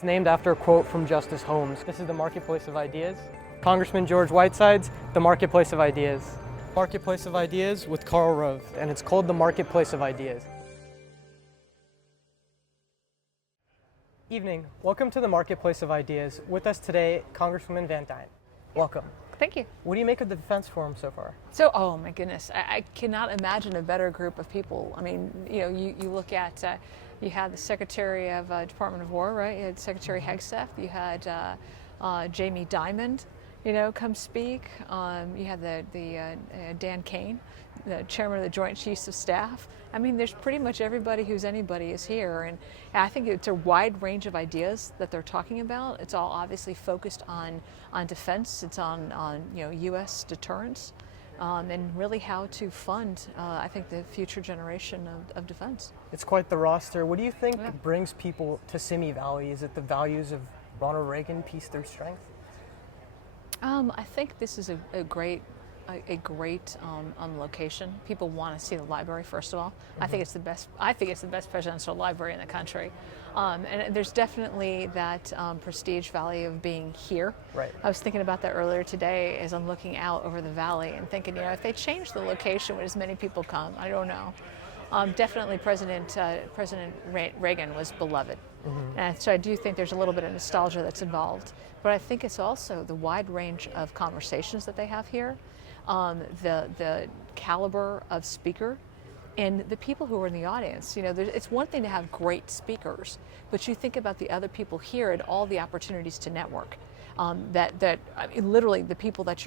It's named after a quote from Justice Holmes. This is the marketplace of ideas. Congressman George Whiteside's The Marketplace of Ideas. Marketplace of Ideas with Karl Rove, and it's called The Marketplace of Ideas. Evening. Welcome to The Marketplace of Ideas. With us today, Congresswoman Van Duyne. Welcome. Thank you. What do you make of the Defense Forum so far? So, oh my goodness, I cannot imagine a better group of people. I mean, you look at, you had the Secretary of Department of War, right? You had Secretary Hegseth. You had Jamie Dimon, come speak. You had the Dan Kane, the Chairman of the Joint Chiefs of Staff. I mean, there's pretty much everybody who's anybody is here, and I think it's a wide range of ideas that they're talking about. It's all obviously focused on defense. It's on U.S. deterrence, and really how to fund, I think, the future generation of defense. It's quite the roster. What do you think brings people to Simi Valley? Is it the values of Ronald Reagan, peace through strength? I think this is a great location. People want to see the library, first of all. I think it's the best presidential library in the country. And there's definitely that prestige value of being here. Right. I was thinking about that earlier today as I'm looking out over the valley and thinking, if they change the location, would as many people come? I don't know. Definitely President Reagan was beloved. And so I do think there's a little bit of nostalgia that's involved. But I think it's also the wide range of conversations that they have here, the caliber of speaker, and the people who are in the audience. It's one thing to have great speakers, but you think about the other people here and all the opportunities to network. Literally the people that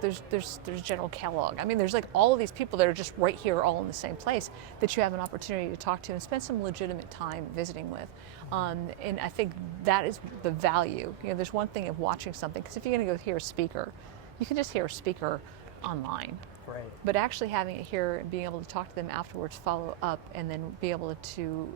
there's General Kellogg. I mean, there's like all of these people that are just right here, all in the same place, that you have an opportunity to talk to and spend some legitimate time visiting with. And I think that is the value. There's one thing of watching something, because if you're going to go hear a speaker, you can just hear a speaker online. Right. But actually having it here and being able to talk to them afterwards, follow up, and then be able to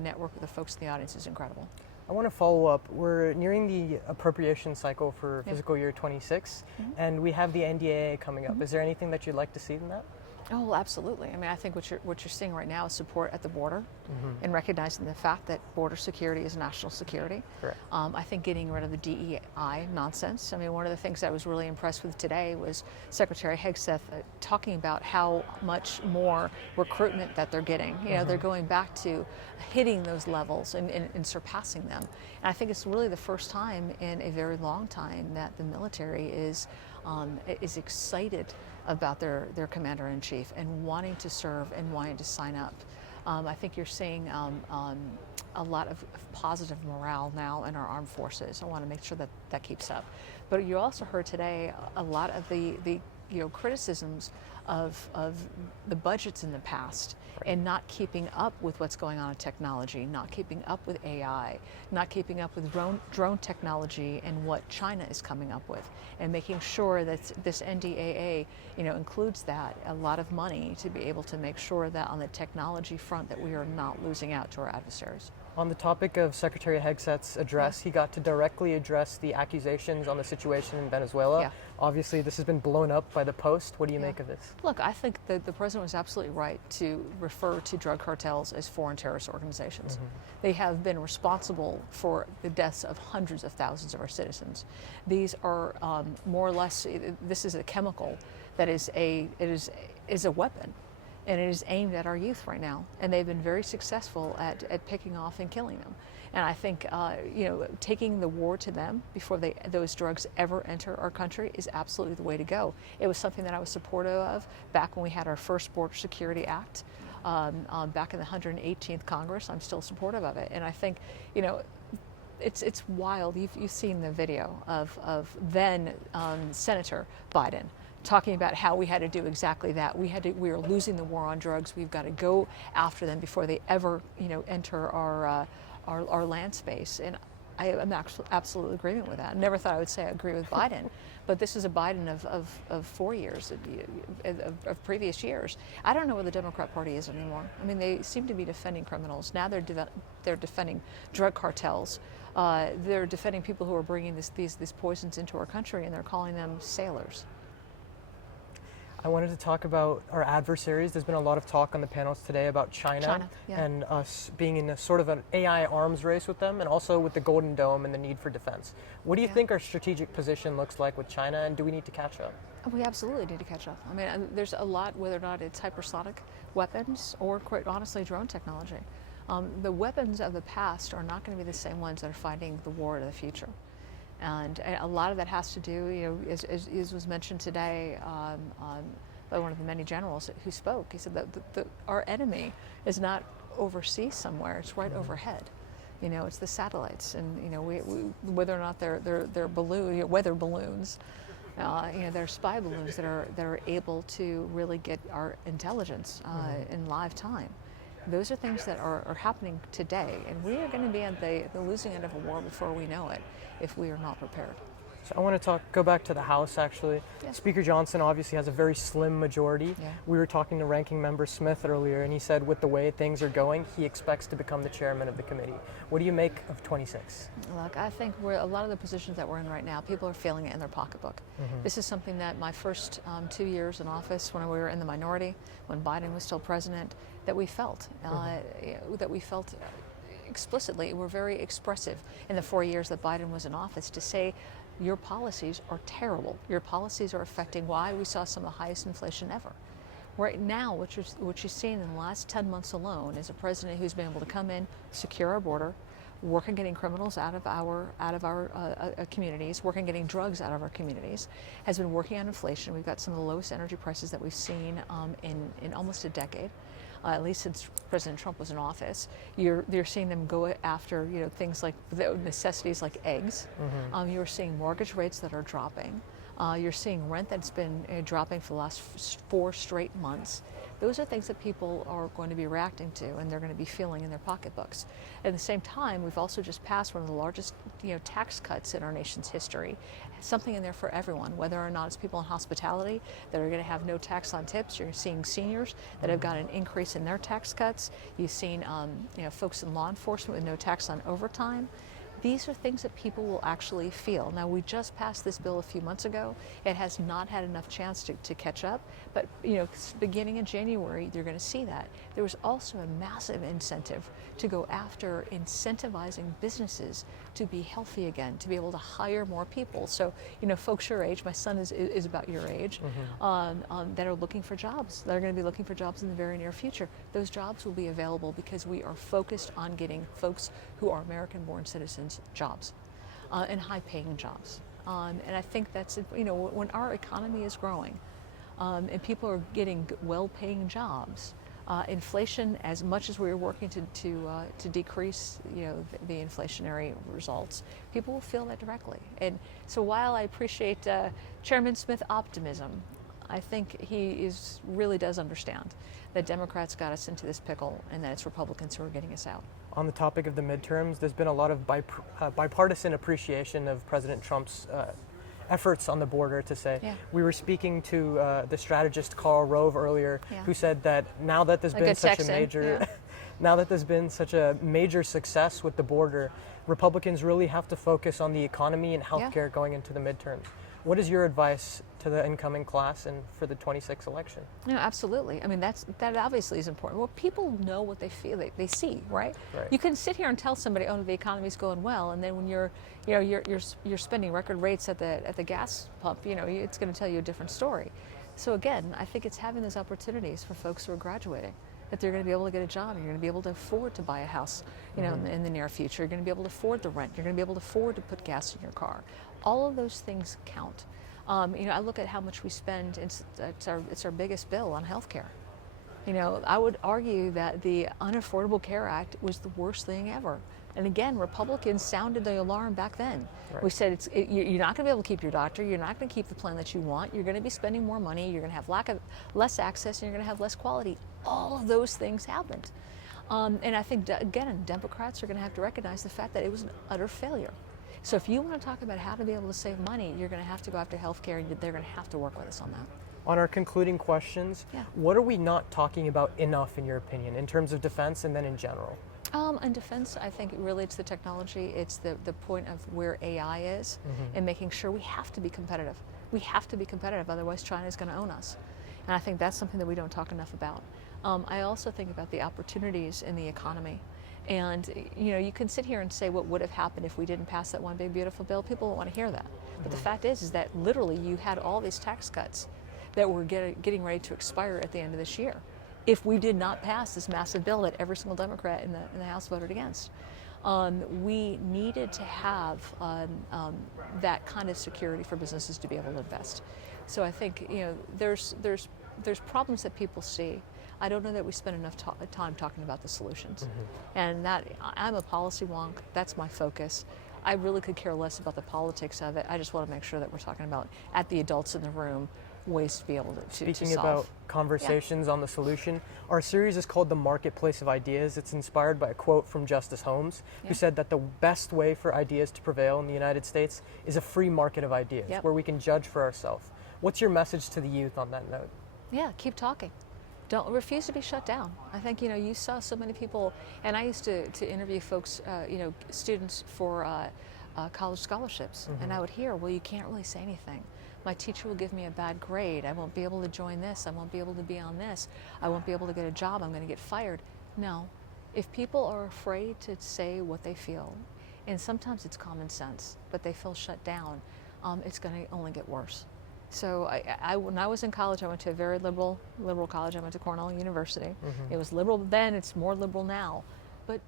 network with the folks in the audience is incredible. I want to follow up. We're nearing the appropriation cycle for fiscal year 26, and we have the NDAA coming up. Is there anything that you'd like to see in that? Oh, absolutely. I mean, I think what you're seeing right now is support at the border, and recognizing the fact that border security is national security. Correct. I think getting rid of the DEI nonsense. I mean, one of the things I was really impressed with today was Secretary Hegseth talking about how much more recruitment that they're getting. They're going back to hitting those levels and surpassing them. And I think it's really the first time in a very long time that the military is excited about their commander-in-chief and wanting to serve and wanting to sign up. I think you're seeing a lot of positive morale now in our armed forces. I want to make sure that keeps up. But you also heard today a lot of the criticisms of the budgets in the past, and not keeping up with what's going on in technology, not keeping up with AI, not keeping up with drone technology and what China is coming up with, and making sure that this NDAA includes that, a lot of money to be able to make sure that on the technology front that we are not losing out to our adversaries. On the topic of Secretary Hegseth's address, he got to directly address the accusations on the situation in Venezuela. Yeah. Obviously, this has been blown up by the Post. What do you make of this? Look, I think the president was absolutely right to refer to drug cartels as foreign terrorist organizations. They have been responsible for the deaths of hundreds of thousands of our citizens. These are more or less, this is a chemical that is a weapon. And it is aimed at our youth right now, and they've been very successful at picking off and killing them. And I think taking the war to them before those drugs ever enter our country is absolutely the way to go. It was something that I was supportive of back when we had our first Border Security Act back in the 118th Congress. I'm still supportive of it, and I think it's wild. You've seen the video of then Senator Biden talking about how we had to do exactly that. We were losing the war on drugs. We've got to go after them before they ever, enter our land space. And I am absolutely agreement with that. I never thought I would say I agree with Biden, but this is a Biden of 4 years, of previous years. I don't know where the Democrat Party is anymore. I mean, they seem to be defending criminals. Now they're defending drug cartels. They're defending people who are bringing these poisons into our country, and they're calling them sailors. I wanted to talk about our adversaries. There's been a lot of talk on the panels today about China and us being in a sort of an AI arms race with them, and also with the Golden Dome and the need for defense. What do you think our strategic position looks like with China, and do we need to catch up? We absolutely need to catch up. I mean, there's a lot, whether or not it's hypersonic weapons or, quite honestly, drone technology. The weapons of the past are not going to be the same ones that are fighting the war of the future. And a lot of that has to do, as was mentioned today by one of the many generals who spoke. He said that our enemy is not overseas somewhere; it's right overhead. It's the satellites, and we whether or not they're weather balloons, they're spy balloons that are able to really get our intelligence in live time. Those are things that are happening today, and we are going to be at the losing end of a war before we know it if we are not prepared. So I want to go back to the House, actually. Yes. Speaker Johnson obviously has a very slim majority. Yeah. We were talking to Ranking Member Smith earlier, and he said with the way things are going, he expects to become the chairman of the committee. What do you make of 26? Look, I think a lot of the positions that we're in right now, people are feeling it in their pocketbook. This is something that my first 2 years in office, when we were in the minority, when Biden was still president, that we felt. Explicitly. We're very expressive in the 4 years that Biden was in office to say your policies are terrible. Your policies are affecting why we saw some of the highest inflation ever. Right now, what you've seen in the last 10 months alone is a president who's been able to come in, secure our border, work on getting criminals out of our communities, work on getting drugs out of our communities, has been working on inflation. We've got some of the lowest energy prices that we've seen in almost a decade. At least since President Trump was in office. You're seeing them go after things like the necessities like eggs. You're seeing mortgage rates that are dropping. You're seeing rent that's been dropping for the last 4 straight months. Those are things that people are going to be reacting to, and they're going to be feeling in their pocketbooks. At the same time, we've also just passed one of the largest tax cuts in our nation's history. Something in there for everyone, whether or not it's people in hospitality that are going to have no tax on tips. You're seeing seniors that have got an increase in their tax cuts. You've seen folks in law enforcement with no tax on overtime. These are things that people will actually feel. Now, we just passed this bill a few months ago. It has not had enough chance to catch up, but beginning in January, you're going to see that. There was also a massive incentive to go after incentivizing businesses to be healthy again, to be able to hire more people. So, folks your age, my son is about your age, that are looking for jobs. They're going to be looking for jobs in the very near future. Those jobs will be available because we are focused on getting folks who are American-born citizens jobs, and high-paying jobs. And I think that's, when our economy is growing and people are getting well-paying jobs, inflation, as much as we're working to decrease, the inflationary results, people will feel that directly. And so while I appreciate Chairman Smith's optimism, I think he really does understand that Democrats got us into this pickle and that it's Republicans who are getting us out. On the topic of the midterms, there's been a lot of bipartisan appreciation of President Trump's efforts on the border to say. Yeah. We were speaking to the strategist Karl Rove earlier, who said that now that there's been such a major, now that there's been such a major success with the border, Republicans really have to focus on the economy and healthcare going into the midterms. What is your advice to the incoming class and for the 26 election? No, absolutely. I mean, that obviously is important. Well, people know what they feel, they see, right? You can sit here and tell somebody, oh, the economy's going well, and then when you're spending record rates at the gas pump, it's going to tell you a different story. So again, I think it's having those opportunities for folks who are graduating, that they're going to be able to get a job, you're going to be able to afford to buy a house, in the near future. You're going to be able to afford the rent. You're going to be able to afford to put gas in your car. All of those things count. I look at how much we spend. It's our biggest bill on health care. I would argue that the Unaffordable Care Act was the worst thing ever. And again, Republicans sounded the alarm back then. We said you're not going to be able to keep your doctor. You're not going to keep the plan that you want. You're going to be spending more money. You're going to have less access, and you're going to have less quality. All of those things happened. And I think, again, Democrats are going to have to recognize the fact that it was an utter failure. So if you want to talk about how to be able to save money, you're going to have to go after health care, and they're going to have to work with us on that. On our concluding questions, what are we not talking about enough, in your opinion, in terms of defense and then in general? In defense, I think really it's the technology. It's the point of where AI is and making sure we have to be competitive. We have to be competitive, otherwise China's going to own us. And I think that's something that we don't talk enough about. I also think about the opportunities in the economy. And you can sit here and say what would have happened if we didn't pass that one big beautiful bill. People won't want to hear that. But the fact is that literally you had all these tax cuts that were getting ready to expire at the end of this year if we did not pass this massive bill that every single Democrat in the House voted against. We needed to have that kind of security for businesses to be able to invest. So I think there's problems that people see. I don't know that we spend enough time talking about the solutions. And that I'm a policy wonk. That's my focus. I really could care less about the politics of it. I just want to make sure that we're talking about, at the adults in the room, ways to be able to Speaking solve. about conversations on the solution, our series is called The Marketplace of Ideas. It's inspired by a quote from Justice Holmes, who said that the best way for ideas to prevail in the United States is a free market of ideas, where we can judge for ourselves. What's your message to the youth on that note? Yeah, keep talking. Don't refuse to be shut down. I think you saw so many people, and I used to interview folks, students for college scholarships, and I would hear, well, you can't really say anything. My teacher will give me a bad grade. I won't be able to join this. I won't be able to be on this. I won't be able to get a job. I'm going to get fired. No, if people are afraid to say what they feel, and sometimes it's common sense, but they feel shut down, it's going to only get worse. So when I was in college, I went to a very liberal college. I went to Cornell University. It was liberal then, it's more liberal now. But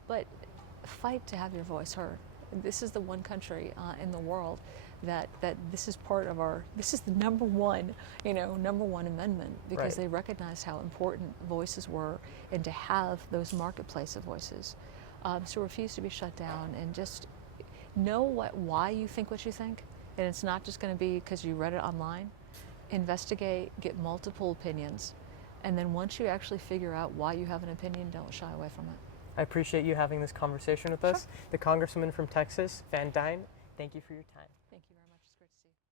fight to have your voice heard. This is the one country in the world that this is part of this is the number one amendment, because they recognized how important voices were, and to have those marketplace of voices. So refuse to be shut down, and just know why you think what you think. And it's not just going to be because you read it online. Investigate, get multiple opinions, and then once you actually figure out why you have an opinion, don't shy away from it. I appreciate you having this conversation with us. The Congresswoman from Texas, Van Duyne, thank you for your time. Thank you very much. It's great to see you.